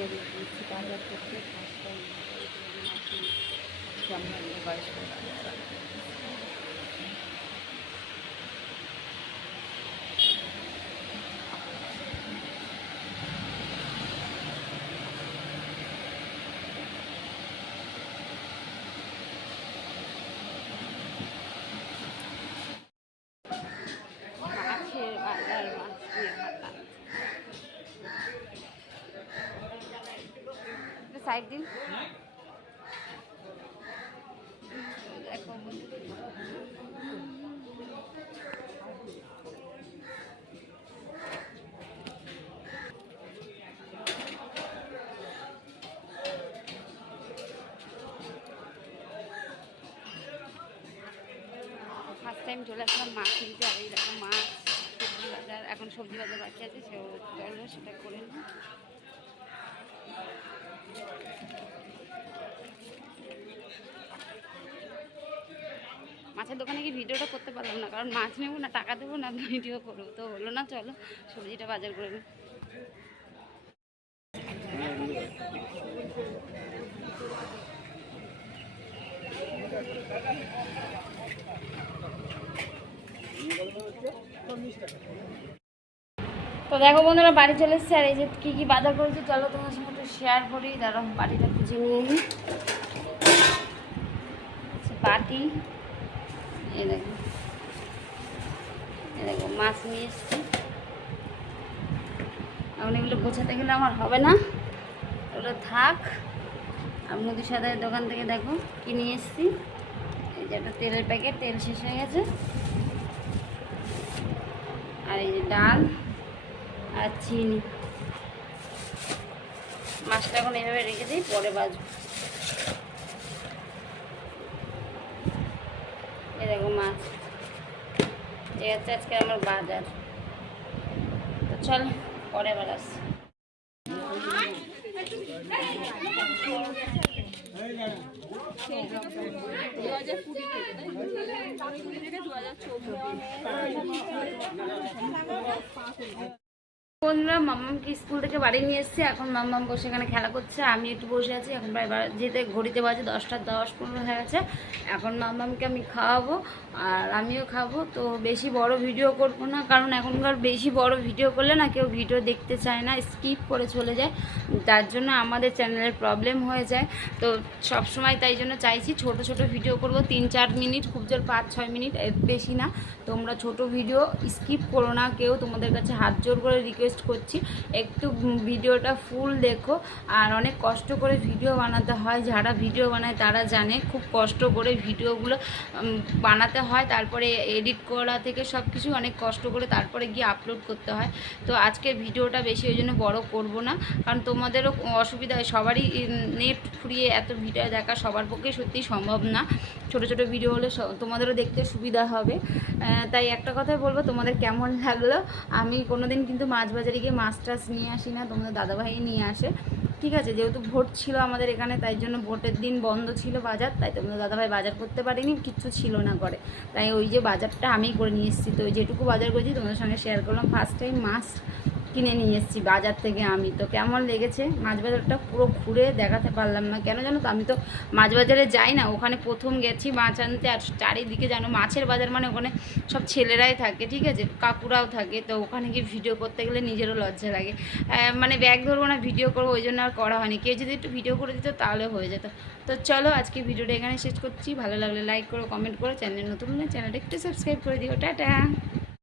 বেরিয়ে দিচ্ছি বাজার করতে। ফার্স্ট টাইম কেমন বয়স মাছের বাজার, মাছ দিয়ে খাতা সাইড দিন। দেখো ফার্স্ট টাইম চলে আসলাম মাছ কিনতে। আর এই দেখো মাছ, সবজি বাজার, এখন সবজি বাজার বাকি আছে, সেও চলো সেটা করে নিই। মাছের দোকানে গিয়ে ভিডিওটা করতে পারলাম না, কারণ মাছ নেবো না, টাকা দেবো না, ভিডিও করবো, তো হলো না। চলো সবজিটা বাজার করে নিই। তো দেখো বন্ধুরা, বাড়ি চলে এসছে। আর এই যে কী কী বাজার করেছি চলো তোমার সঙ্গে একটু শেয়ার করি। দাঁড়াও বাটিটা খুঁজে নিয়ে নিই। বাটি, এই দেখো, এই দেখো মাছ নিয়ে এসছি। এখন এগুলো গোছাতে গেলে আমার হবে না, ওগুলো থাক। আর মুদি সাদার দোকান থেকে দেখো কি নিয়ে এসছি। এই যে একটা তেলের প্যাকেট, তেল শেষ হয়ে গেছে। আর এই যে ডাল আর চিনি। মাছটা এখন এইভাবে রেখে দিই, পরে বাজবো। এই দেখো মাছ, এই হচ্ছে আজকে আমার বাজার। তো চল পরে আবার আসছি। বন্ধুরা, মাম্মামকে স্কুল থেকে বাড়ি নিয়ে এসেছি। এখন মাম্মাম বসে এখানে খেলা করছে, আমি একটু বসে আছি। এখন প্রায় যেতে ঘড়িতে বাজে 10:10-15 হয়ে গেছে। এখন মাম্মামকে আমি খাওয়াবো আর আমিও খাবো। তো বেশি বড় ভিডিও করবো না, কারণ এখনকার বেশি বড় ভিডিও করলে না কেউ ভিডিও দেখতে চায় না, স্কিপ করে চলে যায়। তার জন্য আমাদের চ্যানেলের প্রবলেম হয়ে যায়। তো সবসময় তাই জন্য চাইছি ছোট ছোট ভিডিও করব, 3-4 মিনিট, খুব জোর 5-6 মিনিট, বেশি না। তোমরা ছোট ভিডিও স্কিপ করো না কেউ, তোমাদের কাছে হাত জোর করে রিকোয়েস্ট করছি, একটু ভিডিওটা ফুল দেখো। আর অনেক কষ্ট করে ভিডিও বানাতে হয়, যারা ভিডিও বানায় তারা জানে খুব কষ্ট করে ভিডিওগুলো বানাতে হয়। তারপরে এডিট করা থেকে সব কিছু অনেক কষ্ট করে তারপরে গিয়ে আপলোড করতে হয়। তো আজকের ভিডিওটা বেশি ওই জন্য বড়ো করবো না, কারণ তোমাদেরও অসুবিধা হয়। সবারই নেট ফুরিয়ে এত ভিডিও দেখা সবার পক্ষে সত্যিই সম্ভব না। ছোট ছোট ভিডিও হলে তোমাদেরও দেখতে সুবিধা হবে। তাই একটা কথাই বলবো, তোমাদের কেমন লাগলো। আমি কোনোদিন কিন্তু মাছ বাজারে গিয়ে মাছ টাছ নিয়ে আসি না, তোমাদের দাদাভাই নিয়ে আসে, ঠিক আছে। যেহেতু ভোট ছিল আমাদের এখানে, তাই জন্য ভোটের দিন বন্ধ ছিল বাজার, তাই তোমাদের দাদাভাই বাজার করতে পারিনি, কিচ্ছু ছিল না করে। তাই ওই যে বাজারটা আমিই করে নিয়ে এসেছি। তো ওই যেটুকু বাজার করেছি তোমাদের সঙ্গে শেয়ার করলাম। ফার্স্ট টাইম মাছ কিনে নিয়ে এসেছি বাজার থেকে আমি। তো কেমন লেগেছে মাছ বাজারটা পুরো ঘুরে দেখাতে পারলাম না, কেন জানো তো, আমি তো মাছ বাজারে যাই না, ওখানে প্রথম গেছি মাছ আনতে। আর চারিদিকে জানো মাছের বাজার মানে ওখানে সব ছেলেরাই থাকে, ঠিক আছে, কাকুরাও থাকে। তো ওখানে গিয়ে ভিডিও করতে গেলে নিজেরও লজ্জা লাগে, মানে ব্যাগ ধরবো না, ভিডিও করবো, ওই জন্য আর করা হয়নি। কেউ যদি একটু ভিডিও করে দিত তাহলে হয়ে যেত। তো চলো আজকে ভিডিওটা এখানে শেষ করছি। ভালো লাগলে লাইক করো, কমেন্ট করো, চ্যানেল নতুন হলে চ্যানেলটা একটু সাবস্ক্রাইব করে দিও। টাটা।